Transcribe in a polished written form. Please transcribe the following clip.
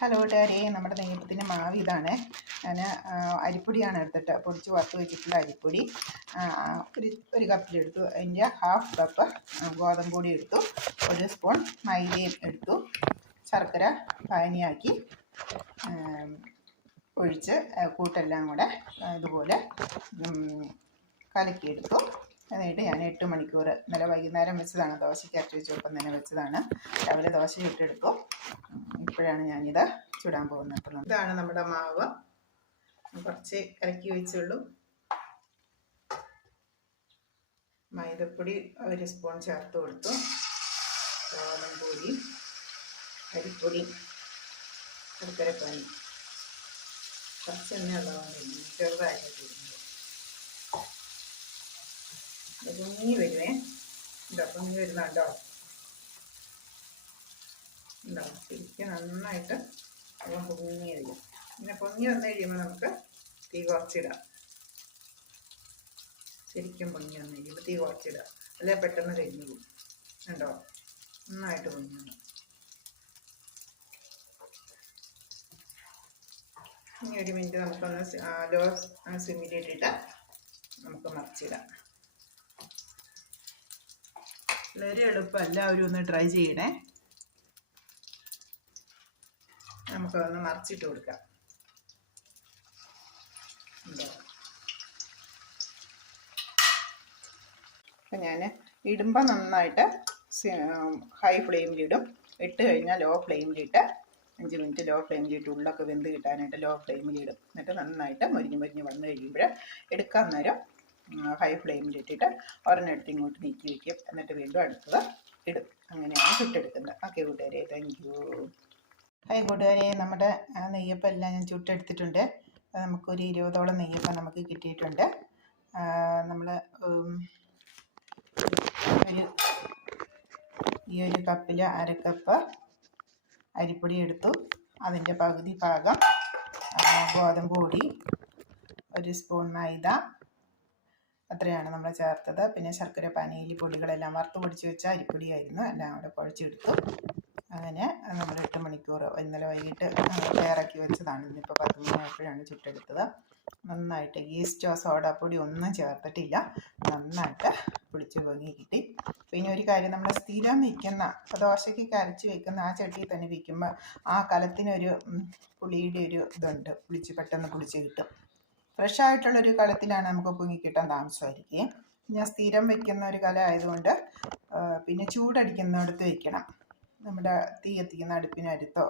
Hello കൂട്ടുകാരെ, നമ്മുടെ നെയ്യപ്പത്തിൻ്റെ മാവ് ഇതാണ്. ഞാൻ അരിപ്പൊടിയാണ് എടുത്തിട്ട് പൊടിച്ച് വറുത്ത് വെച്ചിട്ടുള്ള അരിപ്പൊടി ഒരു കപ്പിലെടുത്തു. അതിൻ്റെ ഹാഫ് കപ്പ് ഗോതമ്പ് പൊടി എടുത്തു, 1 സ്പൂൺ മൈദയും എടുത്തു, ശർക്കര പാനിയാക്കി ഒഴിച്ച് കൂട്ടെല്ലാം കൂടെ ഇതുപോലെ കലക്കിയെടുത്തു. എന്നിട്ട് ഞാൻ 8 മണിക്കൂർ ഇന്നലെ വൈകുന്നേരം വെച്ചതാണ്, ദോശയ്ക്ക് അരച്ച് വെച്ചപ്പം തന്നെ വെച്ചതാണ്. രാവിലെ ദോശ ഇട്ടെടുത്തു. ഇപ്പോഴാണ് ഞാനിത് ചുടാൻ പോകുന്നത്. ഇതാണ് നമ്മുടെ മാവ്, കുറച്ച് കലക്കി വെച്ചുള്ളൂ. മൈദപ്പൊടി 1 സ്പൂൺ ചേർത്ത് കൊടുത്തു, ഗോതമ്പ് പൊടി, അരിപ്പൊടി, ശർക്കരപ്പാനി, കുറച്ച് എണ്ണ ഉള്ളതാണ് ചെറുതായിട്ട് പൊങ്ങി വരുവേ. ഉണ്ടോ, പൊങ്ങി വരുന്നുണ്ടോ? ഉണ്ടോ? ശരിക്കും നന്നായിട്ട് വെള്ളം പൊങ്ങി വരും. പിന്നെ പൊങ്ങി വന്നു കഴിയുമ്പോൾ നമുക്ക് തീ കുറച്ചിടാം. ശരിക്കും പൊങ്ങി വന്നു കഴിയുമ്പോൾ തീ കുറച്ചിടാം, അല്ലെ പെട്ടെന്ന് കരിഞ്ഞു പോകും. ഉണ്ടോ? നന്നായിട്ട് പൊങ്ങി വന്നു. ഇനി 1 മിനിറ്റ് നമുക്കൊന്ന് ലോ സിമ്മിലിട്ടിട്ട് നമുക്ക് മറിച്ചിടാം. വളരെ എളുപ്പം, എല്ലാവരും ഒന്ന് ട്രൈ ചെയ്യണേ. നമുക്കൊന്ന് മറിച്ചിട്ട് കൊടുക്കാം. അപ്പം ഞാൻ ഇടുമ്പോൾ നന്നായിട്ട് ഹൈ ഫ്ലെയിമിലിടും. ഇട്ട് കഴിഞ്ഞാൽ ലോ ഫ്ലെയിമിലിട്ട് 5 മിനിറ്റ് ലോ ഫ്ലെയിമിലിട്ട് ഉള്ളൊക്കെ വെന്ത് കിട്ടാനായിട്ട് ലോ ഫ്ലെയിമിലിടും. എന്നിട്ട് നന്നായിട്ട് മൊരിഞ്ഞ് വന്ന് കഴിയുമ്പോൾ എടുക്കാൻ നേരം ഹൈ ഫ്ലെയിമിലിട്ടിട്ട് ഒരെണ്ണെടുത്ത് ഇങ്ങോട്ട് നീക്കി വയ്ക്കും. എന്നിട്ട് വീണ്ടും അടുത്തത് ഇടും. അങ്ങനെയാണ് ചുട്ടെടുക്കുന്നത്. ഓക്കെ കൂട്ടുകാരെ, താങ്ക് യു. ഹായ് കൂട്ടുകാരെ, നമ്മുടെ നെയ്യപ്പം എല്ലാം ഞാൻ ചുട്ടെടുത്തിട്ടുണ്ട്. നമുക്കൊരു 20ഓളം നെയ്യപ്പം നമുക്ക് കിട്ടിയിട്ടുണ്ട്. നമ്മൾ ഈ ഒരു കപ്പിൽ 1/2 കപ്പ് അരിപ്പൊടി എടുത്തു. അതിൻ്റെ പകുതി ഭാഗം ഗോതമ്പ് പൊടി, 1 സ്പൂൺ മൈദ, അത്രയാണ് നമ്മൾ ചേർത്തത്. പിന്നെ ശർക്കര പാനിയിൽ പൊടികളെല്ലാം വറുത്ത് പൊടിച്ച് വെച്ച അരിപ്പൊടിയായിരുന്നു, എല്ലാം കൂടെ കുഴച്ചെടുത്തു. അങ്ങനെ നമ്മൾ 8 മണിക്കൂർ ഇന്നലെ വൈകിട്ട് തയ്യാറാക്കി വെച്ചതാണ്. ഇന്നിപ്പോൾ 10 മണിയായപ്പോഴാണ് ചുട്ടെടുത്തത്. നന്നായിട്ട് ഈസ്റ്റോ സോഡാപ്പൊടി ഒന്നും ചേർത്തിട്ടില്ല, നന്നായിട്ട് പിടിച്ച് പൊങ്ങി കിട്ടി. പിന്നെ ഒരു കാര്യം, നമ്മൾ സ്ഥിരം വയ്ക്കുന്ന ദോശയ്ക്ക് അരച്ച് വയ്ക്കുന്ന ആ ചട്ടിയിൽ തന്നെ വയ്ക്കുമ്പോൾ ആ കലത്തിനൊരു പുളിയുടെ ഒരു ഇതുണ്ട്, പെട്ടെന്ന് പിടിച്ച് കിട്ടും. ഫ്രഷായിട്ടുള്ളൊരു കലത്തിലാണ് നമുക്ക് പൊങ്ങിക്കിട്ടാൻ താമസമായിരിക്കും. ഞാൻ സ്ഥിരം വയ്ക്കുന്ന ഒരു കല ആയതുകൊണ്ട് പിന്നെ ചൂടടിക്കുന്നിടത്ത് വയ്ക്കണം. നമ്മുടെ തീ കത്തിക്കുന്ന അടുപ്പിനടുത്തോ